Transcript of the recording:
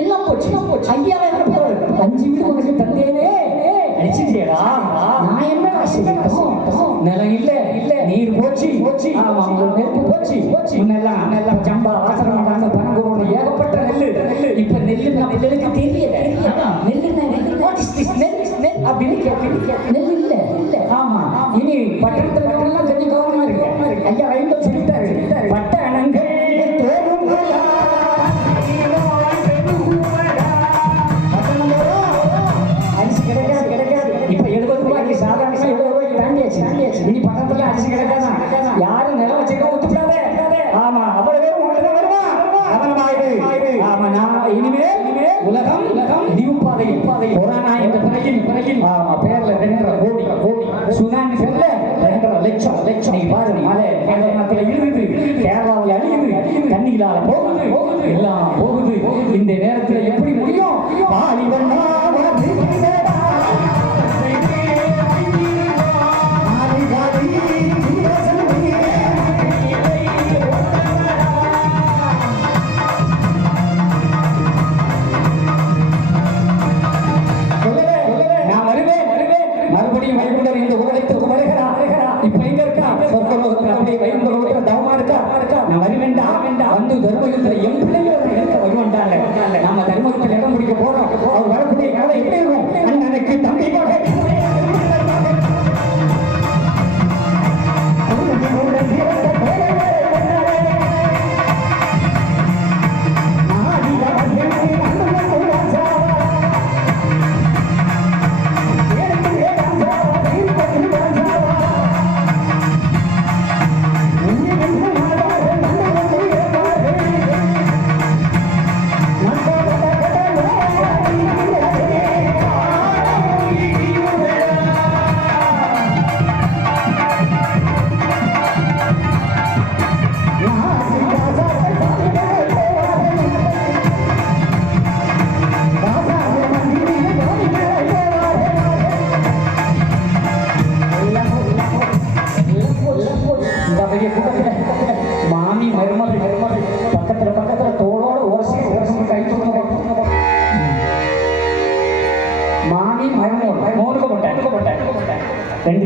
எல்லாம் போச்சு. 5000 பேர் 5 வீடு உனக்கு தந்தேனே அடிச்சிட்டியடா. நான் என்ன செய்யணும்? நிலம் இல்ல, நீர் போச்சு, ஆமா நெருப்பு போச்சு. முன்னெல்லாம் ஜம்பா வாசனம் பணம் கொடுக்கணும், ஏகப்பட்ட நெல்லு. இப்ப நெல்லுக்கு தெரியல. நெல் அப்படின்னு நெல் இல்ல. ஆமா, இனி பட்டணத்துல எல்லாம் கொஞ்சம் கவனமா இருக்கு. ஐயா வைங்க சொல்லிட்டாரு, பட்டணங்கள் அரிசி கிடைக்காது. இப்ப 70 ரூபாய்க்கு சாதாரண 70 ரூபாய்க்கு தாண்டியாச்சு. இனி பட்டணத்துல அரிசி கிடைக்காதா? யாரும் நிலம் வச்சுக்க ஒத்துக்கூடாது. ஆமா, அவ்வளவு பேரும் உங்கள்கிட்ட வருவான். ஆமா, நான் இனிமேல் உலகம் நியூப்பாதை கொரோனா என்ற பிறகில் ஆமா பேர்ல 2.5 கோடி சுனாமி பேர்ல 2.5 லட்சம். நீ பாரு, மழை கேரளத்துல இழுது, கேரளாவில் அழியுது, தண்ணிகளால போகுது, எல்லாம் போகுது. இந்த நேரத்துல எப்படி முடியும்? பாலிவண்ணா மறுபடியும் வைகுண்டர் இந்த உலகத்துக்கு வருகிறார். இப்ப எங்க இருக்கா? சொர்க்கலோகத்தில் அப்படியே வைகுண்டர் தவமா இருக்கா. நான் வருவேண்டா வந்து தர்மயுத்தத்தில் என் பிள்ளைகளை எடுக்க வருவேன்டாங்க. நாம தர்மயுத்தத்தில் இடம் முடிக்க போறோம். அவர் வரக்கூடிய கதை எப்படி இருக்கும்? அண்ணனுக்கு தம்பி மாமி மருமகள் பக்கத்துல தோளோட உரசி கை மாமி மருமகள் 3 2